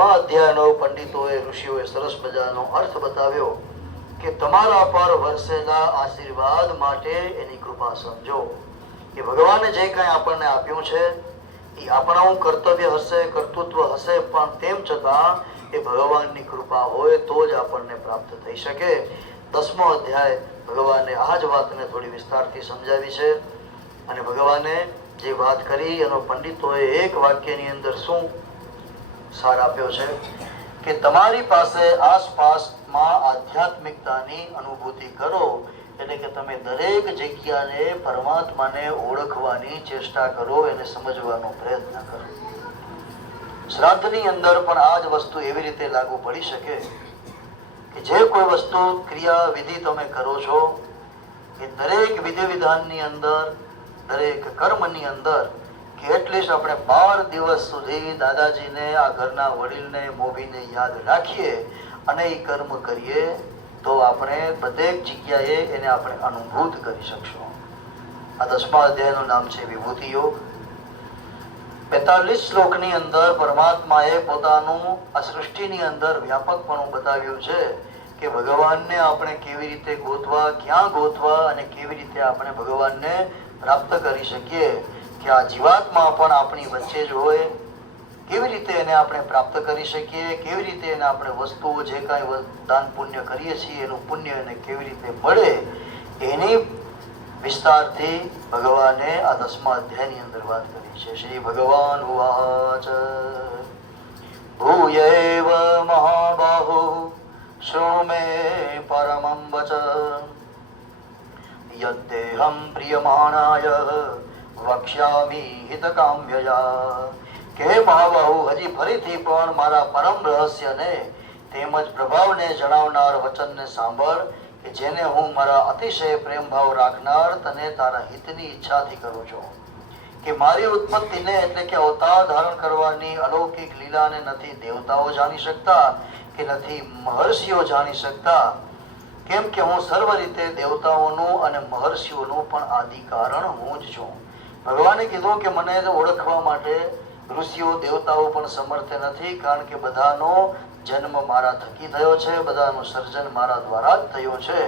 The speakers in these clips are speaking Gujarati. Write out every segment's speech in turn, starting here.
16મા અધ્યાયનો પંડિતોએ ઋષિઓએ સરસ મજાનો અર્થ બતાવ્યો કે તમારા પર વરસેલા આશીર્વાદ માટે એની કૃપા સમજો. કે ભગવાને જે કંઈ આપણને આપ્યું છે એ આપણું કર્તવ્ય હશે, કર્તૃત્વ હશે, પણ તેમ છતાં એ ભગવાનની કૃપા હોય તો જ આપણને પ્રાપ્ત થઈ શકે. 10મો અધ્યાય ભગવાને આ જ વાતને થોડી વિસ્તારથી સમજાવી છે. અને ભગવાને જે વાત કરી એનો પંડિતોએ એક વાક્યની અંદર શું સાર આપ્યો છે કે તમારી પાસે આસપાસમાં આધ્યાત્મિકતાની અનુભૂતિ કરો, એટલે કે તમે દરેક જગ્યાએ પરમાત્માને ઓળખવાની ચેષ્ટા કરો, એને સમજવાનો પ્રયત્ન કરો. શ્રાદ્ધની અંદર પણ આ જ વસ્તુ એવી રીતે લાગુ પડી શકે કે જે કોઈ વસ્તુ ક્રિયા વિધિ તમે કરો છો એ દરેક વિધિ વિધાનની અંદર, દરેક કર્મની અંદર કે એટલીસ્ટ આપણે 12 દિવસ સુધી દાદાજીને, આ ઘરના વડીલને, મોભીને યાદ રાખીએ અને એ કર્મ કરીએ તો આપણે દરેક જગ્યાએ એને આપણે અનુભૂત કરી શકશું. આ 10મા અધ્યાયનું નામ છે વિભૂતિ યોગ. 45 શ્લોકની અંદર પરમાત્માએ પોતાનું આ સૃષ્ટિની અંદર વ્યાપકપણું બતાવ્યું છે કે ભગવાનને આપણે કેવી રીતે ગોતવા, ક્યાં ગોતવા અને કેવી રીતે આપણે ભગવાનને પ્રાપ્ત કરી શકીએ. કે આ જીવાત્મા પણ આપણી વચ્ચે જ હોય, કેવી રીતે એને આપણે પ્રાપ્ત કરી શકીએ, કેવી રીતે એને આપણે વસ્તુઓ જે કાંઈ દાન પુણ્ય કરીએ છીએ એનું પુણ્ય એને કેવી રીતે મળે, એની વિસ્તારથી ભગવાને આ 10મા અધ્યાયની અંદર વાત કરી છે. શ્રી ભગવાન ઉવાચ ભૂયેવ મહાબાહો શૃણુ મે પરમં વચ યદ્દેહં પ્રિયમાણાય વક્ષ્યામિ હિતકામ્યયા. કે મહાબાહુ, હજી ફરીથી પણ મારા પરમ રહસ્યને તેમજ પ્રભાવને જણાવનાર વચનને સાંભળ કે જેને હું મારા અતિશય પ્રેમભાવ રાખનાર તને તારા હિતની ઈચ્છાથી કરું છું. કે મારી ઉત્પત્તિને એટલે કે અવતાર ધારણ કરવાની અલૌકિક લીલાને નથી દેવતાઓ જાણી શકતા કે નથી મહર્ષિઓ જાણી શકતા. કેમ કે હું સર્વ રીતે દેવતાઓનું અને મહર્ષિઓનું પણ આદિ કારણ હું જ છું. ભગવાને કીધું કે મને ઓળખવા માટે ઋષિઓ, દેવતાઓ પણ સમર્થ નથી, કારણ કે બધાનો જન્મ મારા થકી થયો છે, બધાનું સર્જન મારા દ્વારા જ થયું છે,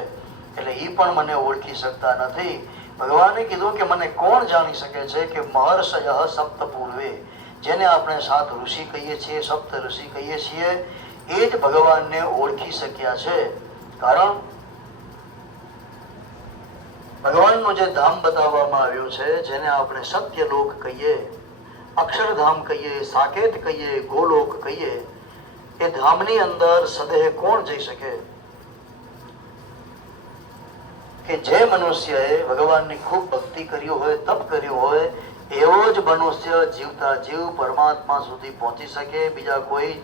એટલે એ પણ મને ઓળખી શકતા નથી. ભગવાને કીધું કે મને કોણ જાણી શકે છે કે મહર્ષય સપ્ત પૂર્વે, જેને આપણે 7 ઋષિ કહીએ છીએ, સપ્ત ઋષિ કહીએ છીએ, એ જ ભગવાનને ઓળખી શક્યા છે. કારણ ભગવાનનું જે ધામ બતાવવામાં આવ્યું છે, જેને આપણે સત્યલોક કહીએ, અક્ષરધામ કહીએ, સાકેત કહીએ, ગોલોક કહીએ, એ ધામની અંદર સદેહ કોણ જઈ શકે કે જે મનુષ્યએ ભગવાનની ખૂબ ભક્તિ કરી હોય, તપ કર્યું હોય, એવો જ મનુષ્ય જીવતા જીવ પરમાત્મા સુધી પહોંચી શકે. બીજા કોઈ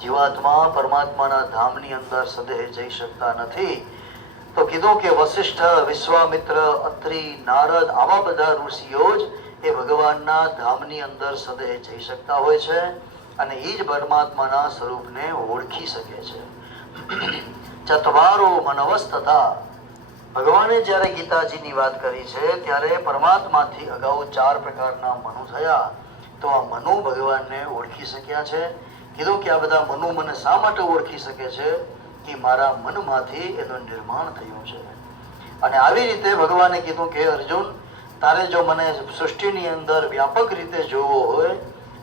જીવાત્મા પરમાત્માના ધામની અંદર સદેહ જઈ શકતા નથી. તો કીધું કે વશિષ્ઠ, વિશ્વામિત્ર, અત્રિ, નારદ, આવા બધા ઋષિઓ જ એ ભગવાનના ધામની અંદર સદેહ જઈ શકતા હોય છે અને એ જ પરમાત્માના સ્વરૂપને ઓળખી શકે છે. ચત્વારો મનવસ્તથા. ભગવાને જ્યારે ગીતાજીની વાત કરી છે ત્યારે પરમાત્માથી અગાઉ 4 પ્રકારના મનુ થયા. તો આ મનુ ભગવાનને ઓળખી શક્યા છે. કીધું કે આ બધા મનુ મને શા માટે ઓળખી શકે છે કે મારા મનમાંથી એનું નિર્માણ થયું છે. અને આવી રીતે ભગવાને કીધું કે અર્જુન, તારે જો મને સૃષ્ટિની અંદર વ્યાપક રીતે જોવો હોય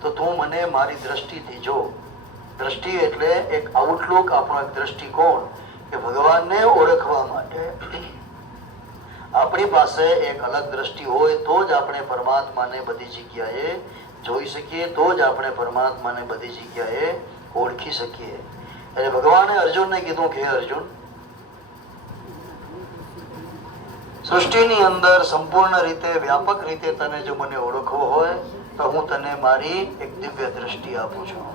તો તું મને મારી દ્રષ્ટિથી જો. દ્રષ્ટિ એટલે એક આઉટલુક, આપણો એક દ્રષ્ટિકોણ, કે ભગવાનને ઓળખવા માટે આપણી પાસે એક અલગ દ્રષ્ટિ હોય તો જ આપણે પરમાત્માને બધી જગ્યાએ જોઈ શકીએ, તો જ આપણે પરમાત્માને બધી જગ્યાએ ઓળખી શકીએ. એટલે ભગવાને અર્જુનને કીધું કે અર્જુન, સૃષ્ટિની અંદર સંપૂર્ણ રીતે, વ્યાપક રીતે તને જો મને ઓળખવો હોય તો હું તને મારી એક દિવ્ય દ્રષ્ટિ આપું છું.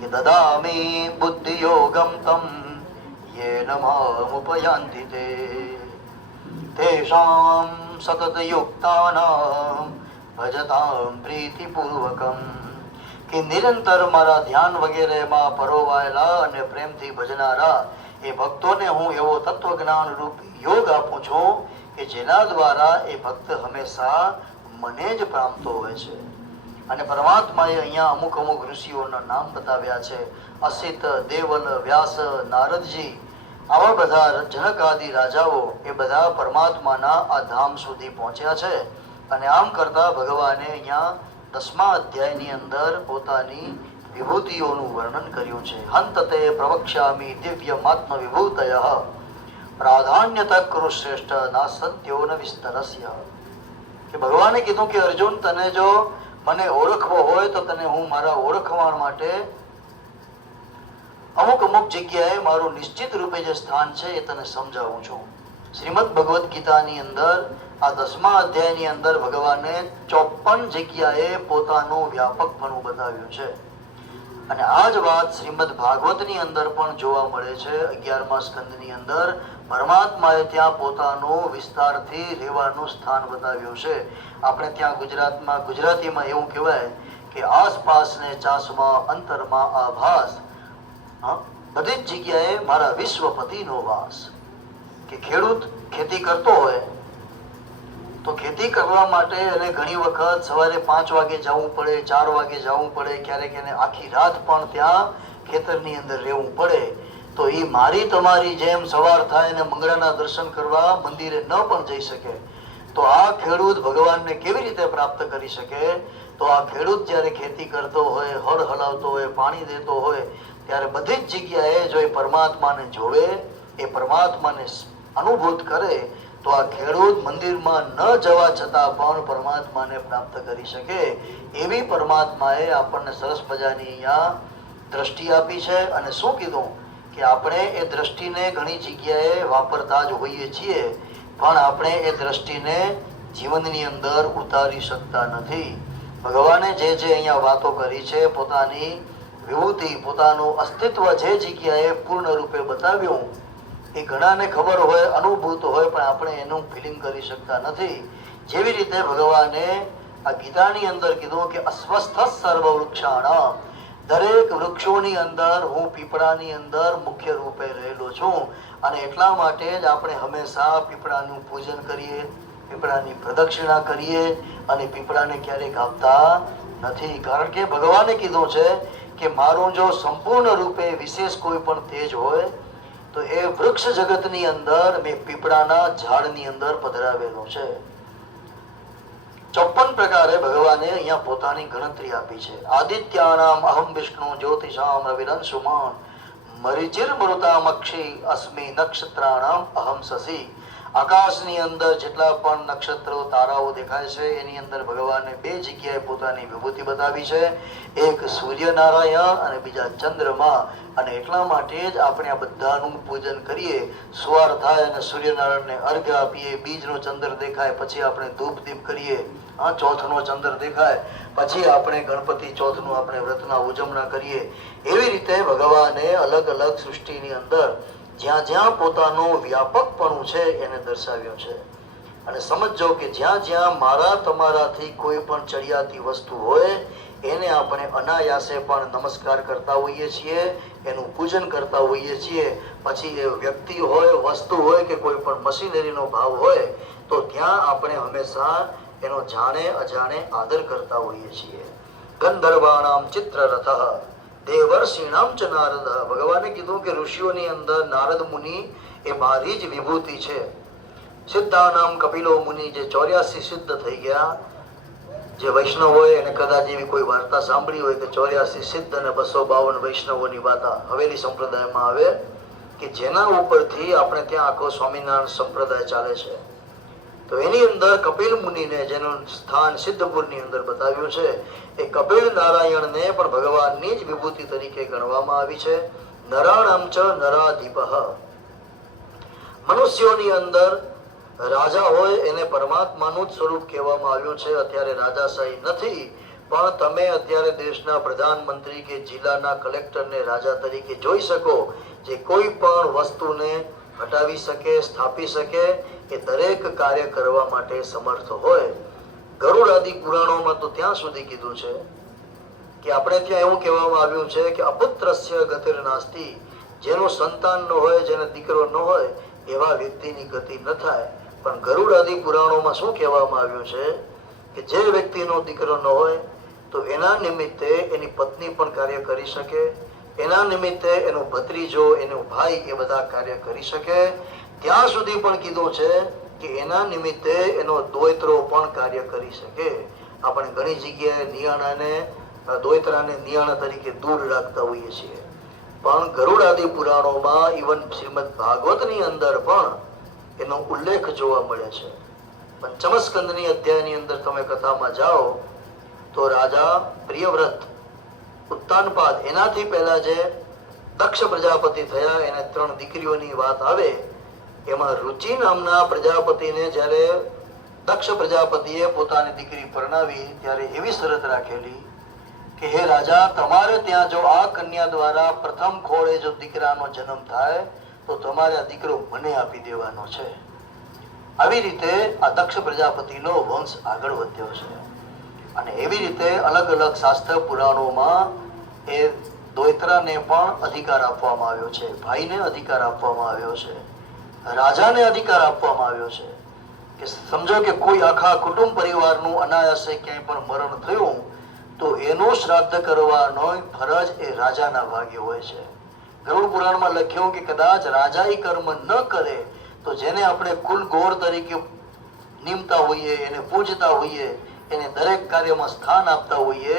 કે દદામિ બુદ્ધિ યોગમ તમ યેન મામુપયાન્તિ તે તેષાં સતત યુક્તાનાં ભજતાં પ્રીતિપૂર્વકમ. કે નિરંતર મારા ધ્યાન વગેરેમાં પરોવાયેલા અને પ્રેમથી ભજનારા એ ભક્તોને હું એવો તત્વજ્ઞાન રૂપી યોગ આપું છું કે જેના દ્વારા એ ભક્ત હંમેશા મને જ પામતો હોય છે. અને પરમાત્માએ અહીંયા અમુક અમુક ઋષિઓના નામ બતાવ્યા છે. અસિત, દેવલ, વ્યાસ, નારદજી, આવા બધા જનક આદિ રાજાઓ એ બધા પરમાત્માના આ ધામ સુધી પહોંચ્યા છે. અને આમ કરતા ભગવાને અહીંયા 10મા અધ્યાયની અંદર પોતાની વિભૂતિઓનું વર્ણન કર્યું છે. હંતતે પ્રવક્ષ્યામિ દિવ્યમાત્મ વિભૂતયઃ પ્રાધાન્યતઃ કુરુ શ્રેષ્ઠ નાસંત્યો ન વિસ્તરસ્ય. કે ભગવાને કીધું કે અર્જુન, તને જો મને ઓળખવો હોય તો તને હું મારા ઓળખવા માટે અમુક અમુક જગ્યાએ મારું નિશ્ચિત રૂપે જે સ્થાન છે એ તને સમજાવું છું. શ્રીમદ ભગવદ્ ગીતાની અંદર આ 10મા અધ્યાયની અંદર ભગવાને 54 જગ્યાએ પોતાનું વ્યાપકપણું બતાવ્યું છે. અને આ જ વાત શ્રીમદ ભાગવતની અંદર પણ જોવા મળે છે. 11મા સ્કંદની અંદર પરમાત્માએ ત્યાં પોતાનું વિસ્તારથી રહેવાનું સ્થાન બતાવ્યું છે. આપણે ત્યાં ગુજરાતીમાં એવું કહેવાય કે આસપાસને ચાસમાં અંતરમાં આભાસ, બધી જ જગ્યાએ મારા વિશ્વપતિનો વાસ. કે ખેડૂત ખેતી કરતો હોય તો ખેતી કરવા માટે એને ઘણી વખત સવારે 5 વાગે જવું પડે, 4 વાગે જવું પડે, ક્યારેક એને આખી રાત પણ ત્યાં ખેતરની અંદર રહેવું પડે. તો એ મારી તમારી જેમ સવાર થાય અને મંગળાના દર્શન કરવા મંદિરે ન પણ જઈ શકે. તો આ ખેડૂત ભગવાનને કેવી રીતે પ્રાપ્ત કરી શકે? તો આ ખેડૂત જ્યારે ખેતી કરતો હોય, હળ હલાવતો હોય, પાણી દેતો હોય, ત્યારે બધી જ જગ્યાએ જો એ પરમાત્માને જોવે, એ પરમાત્માને અનુભૂત કરે, તો આ ખેડૂત મંદિરમાં ન જવા છતાં પણ પરમાત્માને પ્રાપ્ત કરી શકે. એવી પરમાત્માએ આપણને સરસ મજાની અહીંયા દ્રષ્ટિ આપી છે. અને શું કીધું કે આપણે એ દ્રષ્ટિને ઘણી જગ્યાએ વાપરતા જ હોઈએ છીએ, પણ આપણે એ દ્રષ્ટિને જીવનની અંદર ઉતારી શકતા નથી. ભગવાને જે અહીંયા વાતો કરી છે, પોતાની વિભૂતિ, પોતાનું અસ્તિત્વ જે જગ્યાએ પૂર્ણ રૂપે બતાવ્યું, એ ઘણાને ખબર હોય, અનુભૂત હોય, પણ આપણે એનું ફિલિંગ કરી શકતા નથી. જેવી રીતે ભગવાને આ ગીતાની અંદર કીધું કે અસ્વસ્થ સર્વ વૃક્ષાણામ, દરેક વૃક્ષોની અંદર હું પીપળાની અંદર મુખ્ય રૂપે રહેલો છું. અને એટલા માટે જ આપણે હંમેશા પીપળાનું પૂજન કરીએ, પીપળાની પ્રદક્ષિણા કરીએ અને પીપળાને ક્યારેક આપતા નથી. કારણ કે ભગવાને કીધું છે કે મારું જો સંપૂર્ણ રૂપે વિશેષ કોઈ પણ તેજ હોય તો એ વૃક્ષ જગતની અંદર મેં પીપળાના ઝાડની અંદર પધરાવેલો છે. 54 પ્રકારે ભગવાને અહીંયા પોતાની ગણતરી આપી છે. આદિત્યાનામ અહમ વિષ્ણુ જ્યોતિષામ રવિરંશુમાન મરીચિર્મૃતામ અક્ષી અસ્મિ નક્ષત્રાણામ અહમ શશી. આકાશની અંદર જેટલા પણ નક્ષત્રો, તારાઓ દેખાય છે, એની અંદર ભગવાને 2 જગ્યાએ પોતાની વિભૂતિ બતાવી છે. એક સૂર્યનારાયણ અને બીજા ચંદ્રમા. અને એટલા માટે જ આપણે આ બધાનું પૂજન કરીએ. સવાર થાય અને સૂર્યનારાયણને અર્ઘ્ય આપીએ, બીજનો ચંદ્ર દેખાય પછી આપણે ધૂપ દીપ કરીએ, ચોથનો ચંદ્ર દેખાય પછી આપણે ગણપતિ ચોથનું આપણે વ્રતના ઉજવણા કરીએ. એવી રીતે ભગવાને અલગ અલગ સૃષ્ટિની અંદર જ્યાં જ્યાં પોતાનું વ્યાપકપણું છે એને દર્શાવ્યો છે. અને સમજો કે જ્યાં જ્યાં મારા તમારાથી કોઈ પણ ચડિયાતી વસ્તુ હોય એને આપણે અનાયાસે પણ નમસ્કાર કરતા હોઈએ છીએ, એનું પૂજન કરતા હોઈએ છીએ. પછી એ વ્યક્તિ હોય, વસ્તુ હોય કે કોઈ પણ મશીનરીનો ભાવ હોય તો ત્યાં આપણે હંમેશા એનો જાણે અજાણે આદર કરતા હોઈએ છીએ. ગંધર્વાણામ ચિત્રરથઃ દેવર્ષિણામ ચ નારદ. ભગવાને કીધું કે ઋષિઓની અંદર નારદ મુનિ એ મારી જ વિભૂતિ છે. સિદ્ધાનામ કપિલો મુનિ, જે 84 સિદ્ધ થઈ ગયા. જે વૈષ્ણવ હોય એને કદાચ એવી કોઈ વાર્તા સાંભળી હોય કે 84 સિદ્ધ અને 252 વૈષ્ણવોની વાત હવેલી સંપ્રદાયમાં આવે કે જેના ઉપરથી આપણે ત્યાં આખો સ્વામિનારાયણ સંપ્રદાય ચાલે છે. તો એની અંદર કપિલ મુનિને જેનું સ્થાન સિદ્ધપુરની અંદર બતાવ્યું છે, એ કપિલ નારાયણને પણ ભગવાનની જ વિભૂતિ તરીકે ગણવામાં આવી છે. નરાણામ ચ નરાધિપઃ. મનુષ્યોની અંદર રાજા હોય એને પરમાત્માનું જ સ્વરૂપ કહેવામાં આવ્યું છે. અત્યારે રાજાશાહી નથી, પણ તમે અત્યારે દેશના પ્રધાનમંત્રી કે જિલ્લાના કલેક્ટરને રાજા તરીકે જોઈ શકો, જે કોઈ પણ વસ્તુને હટાવી શકે, સ્થાપી શકે, એ દરેક કાર્ય કરવા માટે સમર્થ હોય. ગરુડ આદિ પુરાણોમાં તો ત્યાં સુધી કીધું છે કે આપણે ત્યાં એવું કહેવામાં આવ્યું છે કે અપુત્રસ્ય ગતિર નાસ્તિ. જેનું સંતાન ન હોય, જેને દીકરો ન હોય, એવા વ્યક્તિની ગતિ ન થાય. પણ ગરુડ આદિ પુરાણોમાં શું કહેવામાં આવ્યું છે કે જે વ્યક્તિનો દીકરો ન હોય તો એના નિમિત્તે એની પત્ની પણ કાર્ય કરી શકે, એના નિમિત્તે એનો ભત્રીજો, એનો ભાઈ, એ બધા કાર્ય કરી શકે. ત્યાં સુધી પણ કીધું છે કે એના નિમિત્તે એનો દોયતરો પણ કાર્ય કરી શકે. આપણે ઘણી જગ્યાએ નિયાણાને, દોયતરાને નિયાણા તરીકે દૂર રાખતા હોઈએ છીએ, પણ ગરુડ આદિ પુરાણોમાં, ઇવન શ્રીમદ ભાગવતની અંદર પણ એનો ઉલ્લેખ જોવા મળે છે. પંચમ સ્કંદની અધ્યાયની અંદર તમે કથામાં જાઓ તો રાજા પ્રિયવ્રત, ઉત્તાનપાદ, એનાથી પહેલા જે દક્ષ પ્રજાપતિ થયા, એને 3 દીકરીઓની વાત આવે. એમાં રુચિ નામના પ્રજાપતિને જ્યારે દક્ષ પ્રજાપતિએ પોતાની દીકરી પરણાવી ત્યારે એવી શરત રાખેલી કે હે રાજા, તમારે ત્યાં જો આ કન્યા દ્વારા પ્રથમ ખોળે જો દીકરાનો જન્મ થાય તો તમારે આ દીકરો મને આપી દેવાનો છે. આવી રીતે આ દક્ષ પ્રજાપતિનો વંશ આગળ વધ્યો છે. અને એવી રીતે અલગ અલગ શાસ્ત્ર પુરાણોમાં એ દોયત્રાને પણ અધિકાર આપવામાં આવ્યો છે, ભાઈને અધિકાર આપવામાં આવ્યો છે, રાજાને અધિકાર આપવામાં આવ્યો છે કે સમજો કે કોઈ આખા કુટુંબ પરિવારનું અનાયાસે ક્યાંય પણ મરણ થયું તો એનું શ્રાદ્ધ કરવાનો ફરજ એ રાજાના ભાગે હોય છે. ગરુડ પુરાણમાં લખ્યું કે કદાચ રાજા એ કર્મ ન કરે તો જેને આપણે કુલ ગોર તરીકે નિમતા હોઈએ, એને પૂજતા હોઈએ, એને દરેક કાર્યમાં સ્થાન આપતા હોઈએ,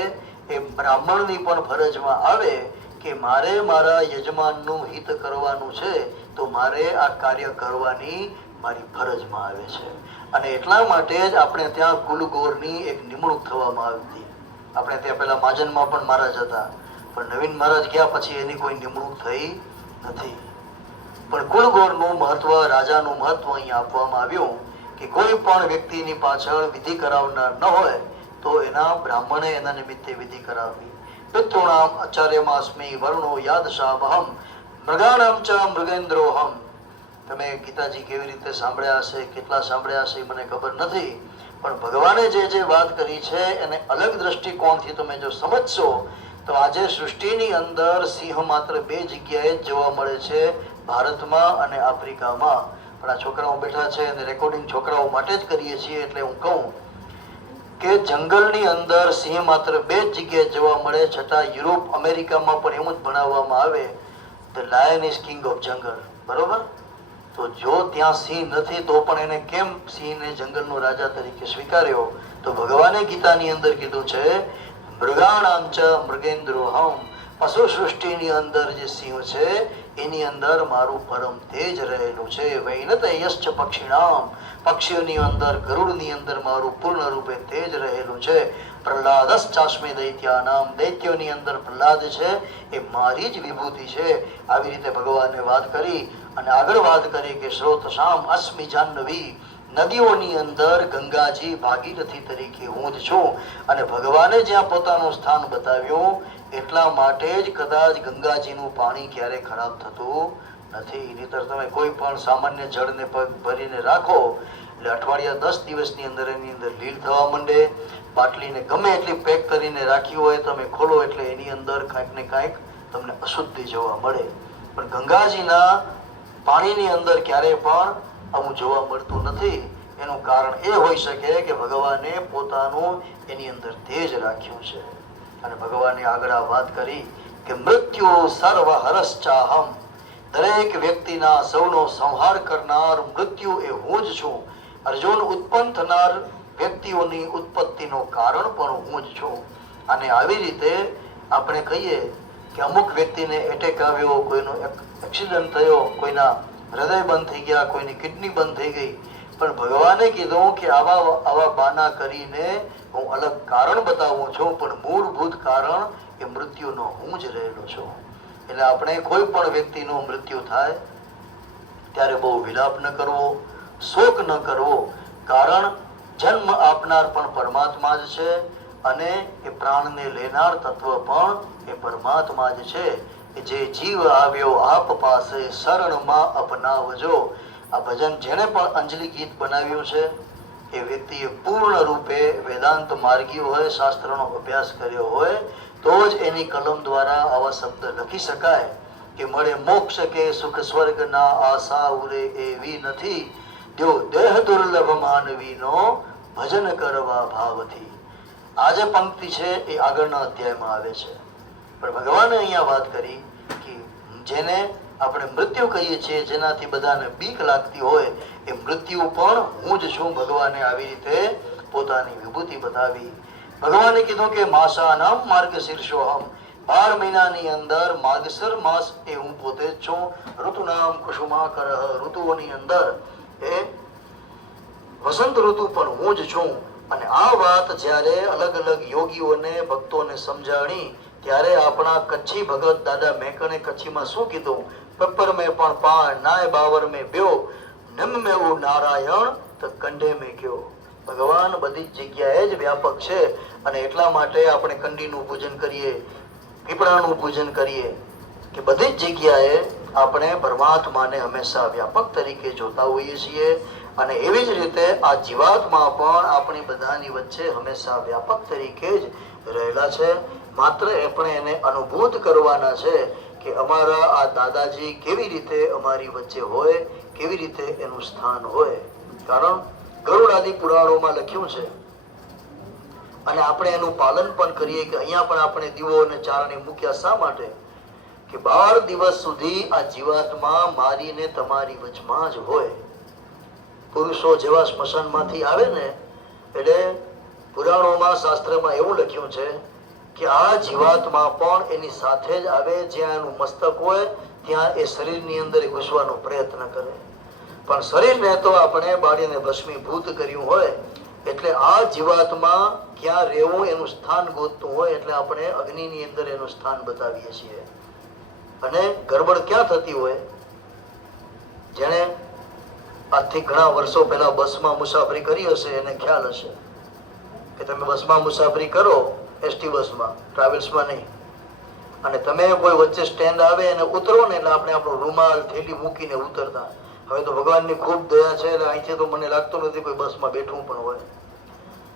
એ બ્રાહ્મણની પણ ફરજમાં આવે કે મારે મારા યજમાનનું હિત કરવાનું છે તો મારે આ કાર્ય કરવાની મારી ફરજમાં આવે છે. અને એટલા માટે જ આપણે ત્યાં કુલગોરની એક નિમણૂક થવામાં આવી હતી. આપણે ત્યાં પેલા માજનમાં પણ મહારાજ હતા, પણ નવીન મહારાજ ગયા પછી એની કોઈ નિમણૂક થઈ નથી. પણ કુલગોરનું મહત્વ, રાજાનું મહત્વ અહીંયા આપવામાં આવ્યું કે કોઈ પણ વ્યક્તિની પાછળ વિધિ કરાવનાર ન હોય તો એના બ્રાહ્મણે એના નિમિત્તે વિધિ કરાવવી. પિતૃણામ આચાર્યમાસ્મી વર્ણો યાદશામહમ મૃગાણામ ચ મૃગેન્દ્રોહમ. તમે ગીતાજી કેવી રીતે સાંભળ્યા હશે, કેટલા સાંભળ્યા હશે મને ખબર નથી, પણ ભગવાને જે વાત કરી છે એને અલગ દ્રષ્ટિકોણથી તમે જો સમજશો તો આજે સૃષ્ટિની અંદર સિંહ માત્ર 2 જગ્યાએ જ જોવા મળે છે, ભારતમાં અને આફ્રિકામાં. પણ આ છોકરાઓ બેઠા છે અને રેકોર્ડિંગ છોકરાઓ માટે જ કરીએ છીએ એટલે હું કહું કે જંગલની અંદર સિંહ માત્ર 2 જ જગ્યાએ જોવા મળે, છતાં યુરોપ, અમેરિકામાં પણ એવું જ ભણાવવામાં આવે, the lion is king of જંગલ. બરોબર? તો જો ત્યાં સિંહ નથી તો પણ એને કેમ સિંહને જંગલનો રાજા તરીકે સ્વીકાર્યો? તો ભગવાને ગીતાની અંદર કીધું છે મૃગાણામ ચ મૃગેન્દ્રોહમ. પશુ સૃષ્ટિની અંદર જે સિંહ છે એની અંદર મારું પરમ તેજ રહેલું છે. વૈનતયશ્ચ પક્ષિણામ. પક્ષીઓની અંદર, ગરુડની અંદર મારું પૂર્ણ રૂપે તેજ રહેલું છે. પ્રહલાદશ્ચાસ્મે દૈત્યાનામ. દૈત્યોની અંદર પ્રહલાદ છે એ મારી જ વિભૂતિ છે. આવી રીતે ભગવાને વાત કરી અને આગળ વાત કરી કે સ્રોતસામ અસ્મિ જાહ્નવી. નદીઓની અંદર ગંગાજી ભાગીરથી તરીકે હું જ છું. અને ભગવાને જ્યાં પોતાનું સ્થાન બતાવ્યું એટલા માટે જ કદાચ ગંગાજીનું પાણી ક્યારે ખરાબ થતું નથી. નહીતર તમે કોઈ પણ સામાન્ય જળને પગ ભરીને રાખો એટલે અઠવાડિયા 10 દિવસની અંદર એની અંદર લીલ થવા માંડે. બાટલીને ગમે એટલી પેક કરીને રાખી હોય તમે ખોલો એટલે એની અંદર કાંઈક ને કાંઈક તમને અશુદ્ધિ જોવા મળે. પણ ગંગાજીના પાણીની અંદર ક્યારેય પણ આવું જોવા મળતું નથી. એનું કારણ એ હોઈ શકે કે ભગવાને પોતાનું એની અંદર તેજ રાખ્યું છે. અને ભગવાને આગળ આ વાત કરી કે મૃત્યુ સર્વ હરશ્ચાહમ. દરેક વ્યક્તિના સૌનો સંહાર કરનાર મૃત્યુ એ હું જ છું. અર્જુન, ઉત્પન્ન થનાર વ્યક્તિઓની ઉત્પત્તિનું કારણ પણ હું જ છું. અને આવી રીતે આપણે કહીએ કે અમુક વ્યક્તિને એટેક આવ્યો, કોઈનો એક્સિડન્ટ થયો, કોઈના હૃદય બંધ થઈ ગયા, કોઈની કિડની બંધ થઈ ગઈ, પણ ભગવાને કીધું કે આવા બાના કરીને હું અલગ કારણ બતાવું છું, પણ મૂળભૂત કારણ એ મૃત્યુનો હું જ રહેલો છું. એટલે આપણે કોઈ પણ વ્યક્તિનું મૃત્યુ થાય ત્યારે બહુ વિલાપ ન કરવો, શોક ન કરવો, કારણ જન્મ આપનાર પણ પરમાત્મા જ છે અને એ પ્રાણને લેનાર તત્વ પણ એ પરમાત્મા જ છે. જે જીવ આવ્યો આપ પાસે શરણમાં અપનાવજો. આ ભજન જેણે પણ અંજલિ ગીત બનાવ્યું છે એ વ્યક્તિએ પૂર્ણ રૂપે વેદાંત માર્ગી હોય, શાસ્ત્રનો અભ્યાસ કર્યો હોય તો જ એની કલમ દ્વારા આવા શબ્દ લખી શકાય કે મળે મોક્ષ કે સુખ સ્વર્ગના આશા ઉરે એવી નથી. જો દેહ દુર્લભ માનવીનો ભજન કરવા ભાવથી. આ જે પંક્તિ છે એ આગળના અધ્યાયમાં આવે છે. પણ ભગવાને અહીંયા વાત કરી કે જેને આપણે મૃત્યુ કહીએ છીએ, જેનાથી બધાને બીક લાગતી હોય, એ મૃત્યુ પણ હું જ છું. ભગવાને આવી રીતે પોતાની વિભૂતિ બતાવી. ભગવાને કીધું કે માસાનામ માર્ગશીર્ષોહમ, 12 મહિનાની અંદર માર્ગશીર માસ એ હું પોતે જ છું. ઋતુનામ કુસુમાકરઃ, ઋતુઓની અંદર એ વસંત ઋતુ પણ હું જ છું. અને આ વાત જ્યારે અલગ અલગ યોગીઓને ભક્તોને સમજાણી ત્યારે આપણા કચ્છી ભગત દાદા મેકણે કચ્છીમાં શું કીધું? પપ્પર મેં પણ પાણ નાય બાવર મેં બ્યો, નમ મેં હું નારાયણ તો કંડે મેં ગયો. ભગવાન બધી જ જગ્યાએ જ વ્યાપક છે. અને એટલા માટે આપણે કંડીનું પૂજન કરીએ, પીપળાનું પૂજન કરીએ, કે બધી જ જગ્યાએ આપણે પરમાત્માને હંમેશા વ્યાપક તરીકે જોતા હોઈએ છીએ. અને એવી જ રીતે આ જીવાત્મા પણ આપણી બધાની વચ્ચે હંમેશા વ્યાપક તરીકે જ રહેલા છે. માત્ર આપણે એને અનુભૂત કરવાના છે કે અમારા આ દાદાજી કેવી રીતે અમારી વચ્ચે હોય, કેવી રીતે એનું સ્થાન હોય. કારણ ગરુડ આદિ પુરાણોમાં લખ્યું છે અને આપણે એનું પાલન પણ કરીએ કે અહીંયા પણ આપણે દીવો અને ચારણી મૂક્યા. શા માટે? કે 12 દિવસ સુધી આ જીવાત્મા મારીને તમારી વચમાં જ હોય. પુરુષો જેવા સ્મશાનમાંથી આવે ને, એટલે પુરાણોમાં શાસ્ત્રમાં એવું લખ્યું છે કે આ જીવાત્મા પણ એની સાથે જ આવે. જ્યાં એનું મસ્તક હોય ત્યાં એ શરીરની અંદર ઘૂસવાનો પ્રયત્ન કરે. પણ શરીરને તો આપણે બાળીને ભસ્મીભૂત કર્યું હોય, એટલે આ જીવાત્મા ક્યાં રહેવું એનું સ્થાન ગોતતું હોય, એટલે આપણે અગ્નિની અંદર એનું સ્થાન બતાવીએ છીએ. અને ગરબડ ક્યાં થતી હોય? જેને આજથી ઘણા વર્ષો પહેલા બસમાં મુસાફરી કરી હશે એને ખ્યાલ હશે કે તમે બસમાં મુસાફરી કરો, એસટી બસમાં, ટ્રાવેલ્સમાં નહીં, અને તમે કોઈ વચ્ચે સ્ટેન્ડ આવે અને ઉતરો ને એટલે આપણે આપણો રૂમાલ થેલી મૂકીને ઉતરતા. હવે તો ભગવાનની ખૂબ દયા છે એટલે અહીંથી તો મને લાગતું નથી કોઈ બસમાં બેઠવું પણ હોય.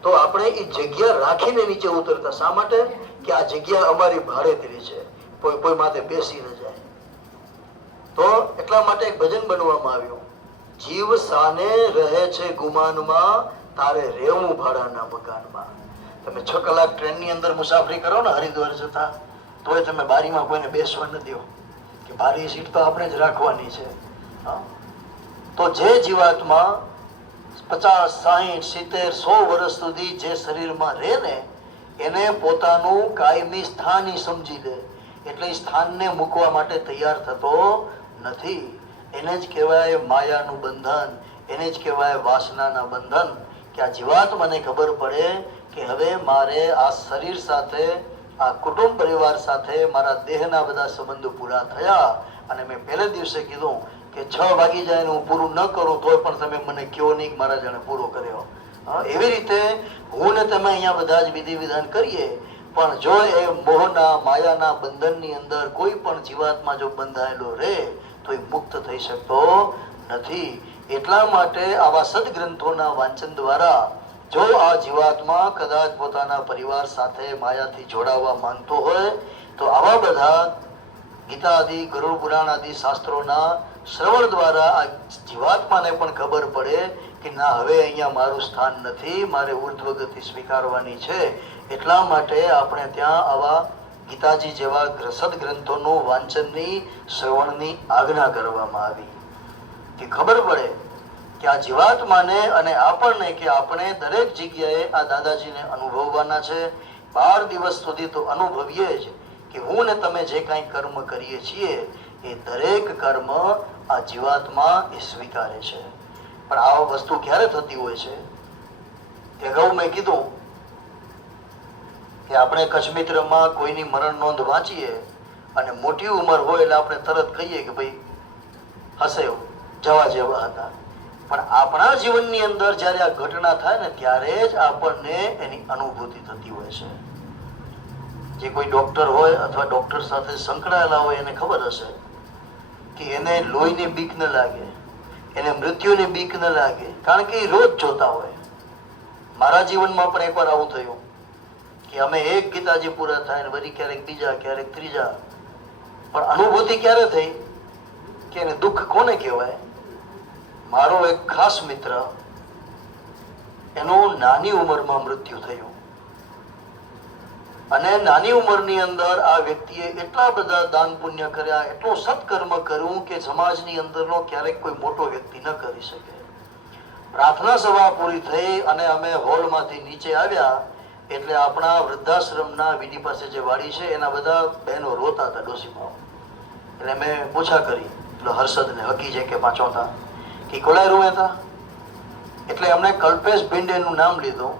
તો આપણે એ જગ્યા રાખીને નીચે ઉતરતા. શા માટે? કે આ જગ્યા અમારી ભાડેતરી છે, કોઈ માથે બેસી ન જાય. તો એટલા માટે એક ભજન બનવામાં આવ્યું, જીવ સાને રહે છે ગુમાનમાં, તારે રહેવું ભાડાના મકાનમાં. તમે 6 કલાક ટ્રેનની અંદર મુસાફરી કરો ને હરિદ્વાર જતા, તોય તમે બારીમાં કોઈને બેસવા ન દો કે બારી સીટ તો આપણે જ રાખવાની છે. તો જે જીવાત્મા 50, 60, 70, 100 વર્ષ સુધી જે શરીરમાં રહે ને, એને પોતાનું કાયમી સ્થાન સમજી લે, એટલે સ્થાનને મૂકવા માટે તૈયાર થતો નથી. એને જ કહેવાય માયાનું બંધન, એને જ કહેવાય વાસનાના બંધન. કે આ જીવાત્માને ખબર પડે કે હવે મારે આ શરીર સાથે, આ કુટુંબ પરિવાર સાથે મારા દેહના બધા સંબંધો પૂરા થયા. અને મેં પહેલે દિવસે કીધું કે 6 વાગી જાય ને હું પૂરું ન કરું તોય પણ તમે મને કહો નહીં કે મારા જણે પૂરો કર્યો. એવી રીતે હું ને તમે અહીંયા બધા જ વિધિ વિધાન કરીએ, પણ જો એ મોહના માયાના બંધનની અંદર કોઈ પણ જીવાત્મા જો બંધાયેલો રહે તો એ મુક્ત થઈ શકતો નથી. એટલા માટે આવા સદગ્રંથોના વાંચન દ્વારા જો આ જીવાત્મા કદાચ પોતાના પરિવાર સાથે માયાથી જોડાવા માંગતો હોય તો આવા બધા ગીતા આદિ, ગરુડ પુરાણ આદિ શાસ્ત્રોના શ્રવણ દ્વારા આ જીવાત્માને પણ ખબર પડે કે ના, હવે અહીંયા મારું સ્થાન નથી, મારે ઉર્ધ્વ ગતિ સ્વીકારવાની છે. એટલા માટે આપણે ત્યાં આવા ગીતાજી જેવા સદગ્રંથોનું વાંચનની, શ્રવણની આજ્ઞા કરવામાં આવી કે ખબર પડે કે આ જીવાત્માને અને આપણને કે આપણે દરેક જગ્યાએ આ દાદાજીને અનુભવવાના છે. 12 દિવસ સુધી તો અનુભવીએ જ કે હું ને તમે જે કાંઈ કર્મ કરીએ છીએ એ દરેક કર્મ આ જીવાત્મા એ સ્વીકારે છે. પણ આ વસ્તુ ક્યારે થતી હોય છે? કે અગાઉ મેં કીધું કે આપણે કચ્છમિત્રમાં કોઈની મરણ નોંધ વાંચીએ અને મોટી ઉંમર હોય એટલે આપણે તરત કહીએ કે ભાઈ હશે જવા જેવા હતા. પણ આપણા જીવનની અંદર જ્યારે આ ઘટના થાય ને ત્યારે જ આપણને એની અનુભૂતિ થતી હોય છે. જે કોઈ ડોક્ટર હોય અથવા ડોક્ટર સાથે સંકળાયેલા હોય એને ખબર હશે કે એને લોહીની બીક ન લાગે, એને મૃત્યુની બીક ન લાગે, કારણ કે એ રોજ જોતા હોય. મારા જીવનમાં પણ એકવાર આવું થયું કે અમે એક ગીતાજી પૂરા થાય ને વળી ક્યારેક બીજા, ક્યારેક ત્રીજા. પણ અનુભૂતિ ક્યારે થઈ કે એને દુઃખ કોને કહેવાય? મારો એક ખાસ મિત્ર, એનું નાની ઉંમરમાં મૃત્યુ થયું અને નાની ઉંમરની અંદર આ વ્યક્તિએ એટલા બધા દાન પુણ્ય કર્યા, એટલું સત્કર્મ કર્યું કે સમાજની અંદરનો ક્યારેક કોઈ મોટો વ્યક્તિ ન કરી શકે. પ્રાર્થના સભા પૂરી થઈ અને અમે હોલમાંથી નીચે આવ્યા એટલે આપણા વૃદ્ધાશ્રમના વીડી પાસે જે વાડી છે એના બધા બહેનો રોતા હતા, ડોસીમાં. એટલે મેં પૂછા કરી, એટલે હર્ષદ ને હકી છે કે પાછો હતા કે કોલાય રૂએ હતા. એટલે અમને કલ્પેશ ભીંડેનું નામ લીધું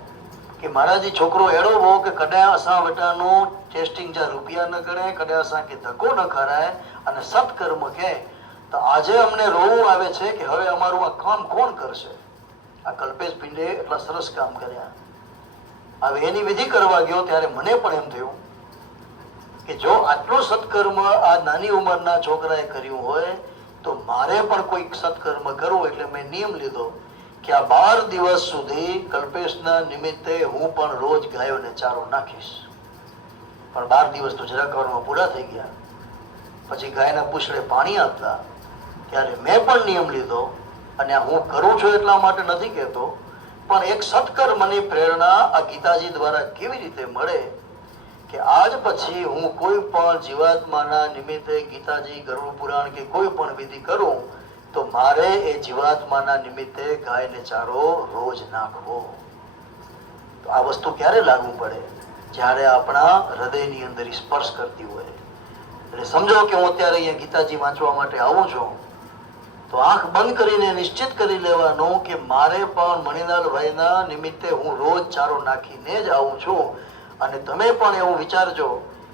કે મહારાજી છોકરો એડો બહુ કે કદાચ અસાં વટાનું ટેસ્ટિંગ જ્યાં રૂપિયા ન કરે, કદાચ અસાં કે ધક્કો ન ખરાય અને સત્કર્મ કે તો આજે અમને રોવું આવે છે કે હવે અમારું આ કામ કોણ કરશે. આ કલ્પેશ ભીંડે એટલા સરસ કામ કર્યા. હવે એની વિધિ કરવા ગયો ત્યારે મને પણ એમ થયું કે જો આટલું સત્કર્મ આ નાની ઉંમરના છોકરાએ કર્યું હોય તો મારે પણ કોઈક સત્કર્મ કરવું. એટલે મેં નિયમ લીધો કે આ 12 દિવસ સુધી કલ્પેશના નિમિત્તે હું પણ રોજ ગાયોને ચારો નાખીશ. પણ 12 દિવસ તો જરાક વારમાં પૂરા થઈ ગયા. પછી ગાયના પૂછડે પાણી આપતા ત્યારે મેં પણ નિયમ લીધો, અને હું કરું છું એટલા માટે નથી કહેતો, પણ એક સત્કર્મની પ્રેરણા આ ગીતાજી દ્વારા કેવી રીતે મળે કે આજ પછી હું કોઈ પણ જીવાત્માના નિમિત્તે ગીતાજી, ગરુડ પુરાણ કે કોઈ પણ વિધિ કરું તો મારે એ જીવાત્માના નિમિત્તે ગાયને ચારો રોજ નાખવો. તો આ વસ્તુ ક્યારે લાગુ પડે? જ્યારે આપણા હૃદયની અંદર સ્પર્શ કરતી હોય. એટલે સમજો કે હું અત્યારે અહીંયા ગીતાજી વાંચવા માટે આવું છું તો આંખ બંધ કરીને નિશ્ચિત કરી લેવાનું કે મારે પણ મણિલાલભાઈના નિમિત્તે હું રોજ ચારો નાખીને જ આવું છું. અને તમે પણ એવું વિચારજો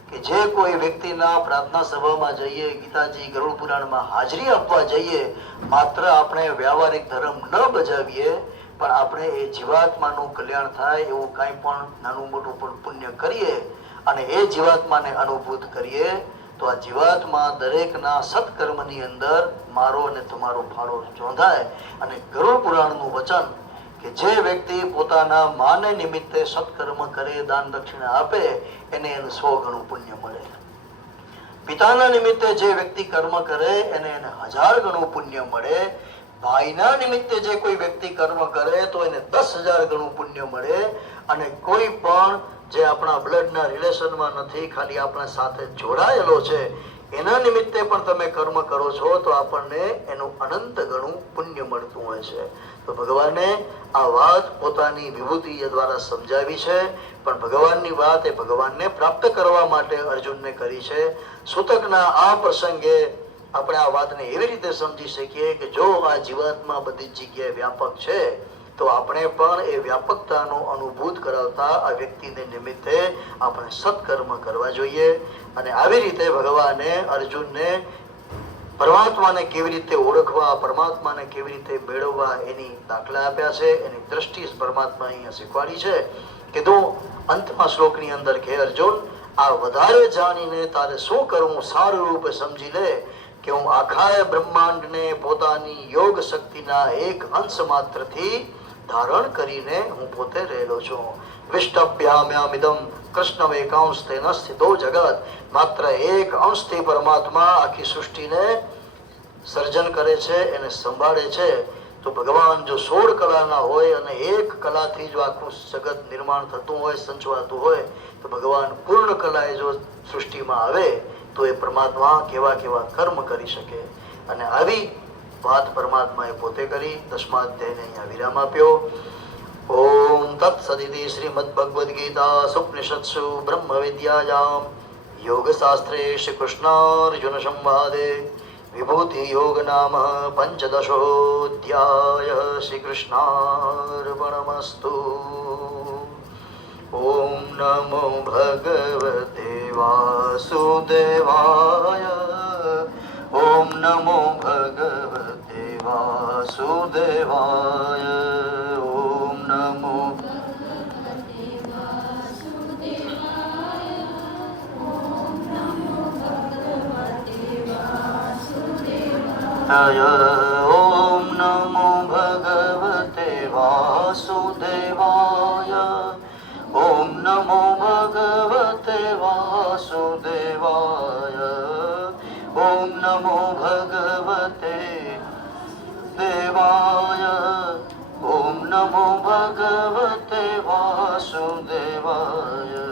કે જે કોઈ વ્યક્તિના પ્રાર્થના સભામાં જઈએ, ગીતાજી, ગરુડ પુરાણમાં હાજરી આપવા જઈએ, માત્ર આપણે વ્યવહારિક ધર્મ ન બજાવીએ પણ આપણે એ જીવાત્માનું કલ્યાણ થાય એવું કાંઈ પણ નાનું મોટું પણ પુણ્ય કરીએ અને એ જીવાત્માને અનુભૂત કરીએ તો આ જીવાત્મા દરેકના સત્કર્મની અંદર મારો અને તમારો ફાળો ચોંધાય. અને ગરુડ પુરાણનું વચન કે જે વ્યક્તિ પોતાના માને નિમિત્તે સત્કર્મ કરે, દાન દક્ષિણા આપે, એને 100 ગણું પુણ્ય મળે. પિતાના નિમિત્તે જે વ્યક્તિ કર્મ કરે એને 1000 ગણું પુણ્ય મળે. ભાઈના નિમિત્તે જે કોઈ વ્યક્તિ કર્મ કરે તો એને 10,000 ગણું પુણ્ય મળે. અને કોઈ પણ જે આપણા બ્લડના રિલેશનમાં નથી, ખાલી આપણા સાથે જોડાયેલો છે, એના નિમિત્તે પણ તમે કર્મ કરો છો તો આપણને એનું અનંત ગણું પુણ્ય મળતું હોય છે. તો ભગવાને આ વાત પોતાની વિભૂતિ દ્વારા સમજાવી છે, પણ ભગવાનની વાત એ ભગવાનને પ્રાપ્ત કરવા માટે અર્જુનને કરી છે. સૂતકના આ પ્રસંગે આપણે આ વાતને એવી રીતે સમજી શકીએ કે જો આ જીવાત્મા બધી જગ્યાએ વ્યાપક છે તો આપણે પણ એ વ્યાપકતાનો અનુભૂત કરાવતા આ વ્યક્તિને નિમિત્તે આપણે સત્કર્મ કરવા જોઈએ. અને આવી રીતે ભગવાને અર્જુનને પરમાત્માને કેવી રીતે ઓળખવા, પરમાત્માને કેવી રીતે મેળવવા એની દાખલા આપ્યા છે, એની દ્રષ્ટિ પરમાત્મા અહીંયા શીખવાડી છે. કીધું અંતમાં શ્લોકની અંદર કે અર્જુન, આ વધારે જાણીને તારે શું કરવું સારું રૂપે સમજી લે કે હું આખા બ્રહ્માંડને પોતાની યોગ શક્તિના એક અંશ માત્રથી ધારણ કરીને હું પોતે રહેલો છું. વિષ્ટભ્યામ્યામિદમ કૃષ્ણ એકાંશતેન સ્થિતો જગત. માત્ર એક અંશથી પરમાત્મા આખી સૃષ્ટિને સર્જન કરે છે, એને સંભાળે છે. તો ભગવાન જો 16 કલાના હોય અને એક કલાથી જો આખું જગત નિર્માણ થતું હોય, સંચવાતું હોય, તો ભગવાન પૂર્ણ કલાએ જો સૃષ્ટિમાં આવે તો એ પરમાત્મા કેવા કેવા કર્મ કરી શકે. અને આવી વાત પરમાત્માએ પોતે કરી. 10મા અધ્યાયને અહીંયા વિરામ આપ્યો. ઓમ તત્સદિતિ શ્રીમદ ભગવદ્ ગીતા સુપનિષત્સુ બ્રહ્મ વિદ્યાયામ યોગ શાસ્ત્રે શ્રી કૃષ્ણાર્જુન સંવાદે વિભૂતિ યોગ નામ પંચદશોધ્યાય. શ્રી કૃષ્ણાર્પણમસ્તુ. ઓમ નમો ભગવતે વાસુદેવાય. ઓમ નમો ભગવતે વાસુદેવાય. ઓમ નમો ઓમ નમો ભગવતે વાસુદેવાય. ઓમ નમો ભગવતે વાસુદેવાય. ઓમ નમો ભગવતે દેવાય. ઓમ નમો ભગવતે વાસુદેવાય.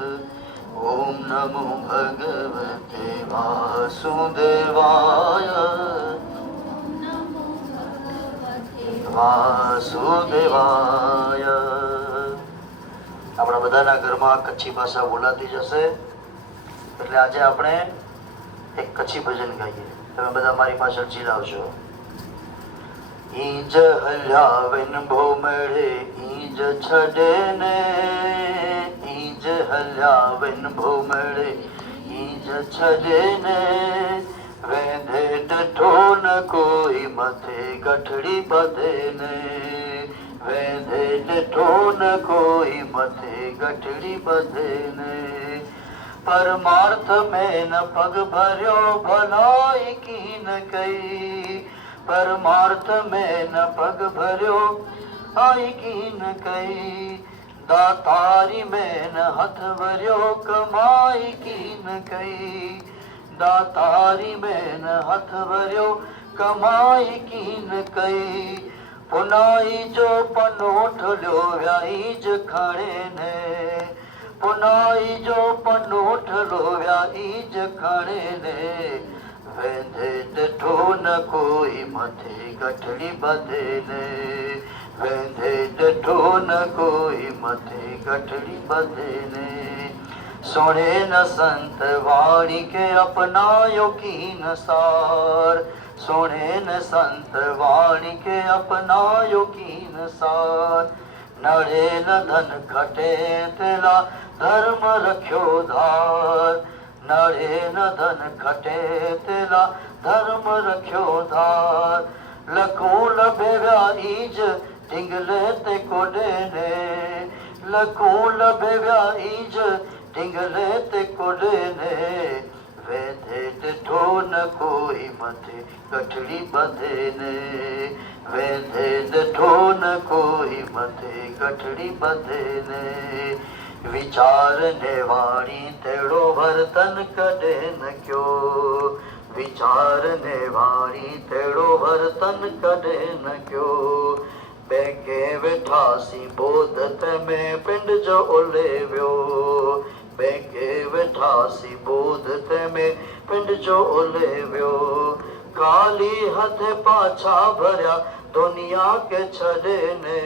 ઓમ नमो भगवते वासुदेवाय વાસુદેવાય. આપણા બધાના ઘરમાં કચ્છી ભાષા બોલાતી જશે એટલે આજે આપણે એક કચ્છી ભજન ગાઈએ. તમે બધા મારી પાછળ ચીલાવશો. ઈજ હલ્યાવેન ભોમળે ઈજ છડે ને, ઈજ હલ્યાવેન ભોમળે ઈજ છડે ને, વેંધે ડઠો ન કોઈ મથે ગઠડી બધે ને, વેંધે ડઠો ન કોઈ મથે ગઠડી બધે ને, પરમાર્થ મેં ન પગ ભર્યો ભલાઈ કી ન કઈ, પરમાર્થ મેં ન પગ ભર્યો આઈ કી ન કઈ, દાતારી મેં ન હથ ભર્યો કમાઈ કી ન કઈ, દાતારી મેં હથ ભર્યો કમાઈ કી ન કઈ, પુનાઈ જો પનોઠ લ્યો વ્યાઈ જ ખણે ને, પુનાઈ જો પનોઠ લો વ્યાઈ જ ખણે ને, વેંધે ડઠો ન કોઈ મથે ગઠડી બધે ને, વેંધે ડઠો ન કોઈ મથે ગઠડી બધે ને, सुने न संत वाणी के अपनायो कीन सार, सुने न संत वाणी के अपनायो कीन सार, नड़े न धन घटे तेला धर्म रख्यो धार, नड़े न धन घटे तेला धर्म रख्यो धार, लखों लभेव्या ईज टिंगले ते कोडे ने, लखों लभेव्या ईज टिंगले ते कोडे ने, वेंधे डठो न कोई मथे गठड़ी बधे ने, वेंधे डठो न कोई मथे गठड़ी बधे ने, विचार ने वाणी तेड़ो वर्तन कदे न क्यो, विचार ने वाणी तेड़ो वर्तन कदे न क्यो, बेके वेठासी बोध में पिंड जो ओले व्यो, बेके वेठासी बोध में पिंड जो ओले व्यो, काली हथ पाछा भरिया दुनिया के छड़े ने,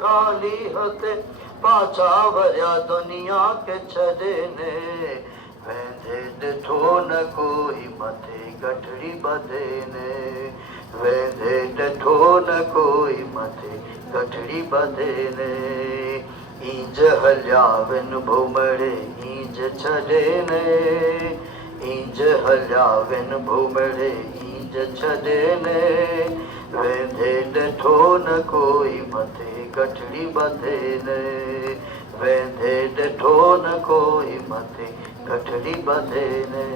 काली हथ पाछा भरिया दुनिया के छड़े ने, वेंधे डठो न कोई मथे गठड़ी बधे ने, वेंधे डठो न कोई मथे गठड़ी बधे ने, ईंज हल्यावेन भूमड़े ईंज छड़े ने, ईंज हल्यावेन भूमड़े ईंज छड़े ने, वेंधे डठो न कोई मथे गठड़ी बधे ने, वेंधे डठो न कोई मथे गठड़ी बधे ने.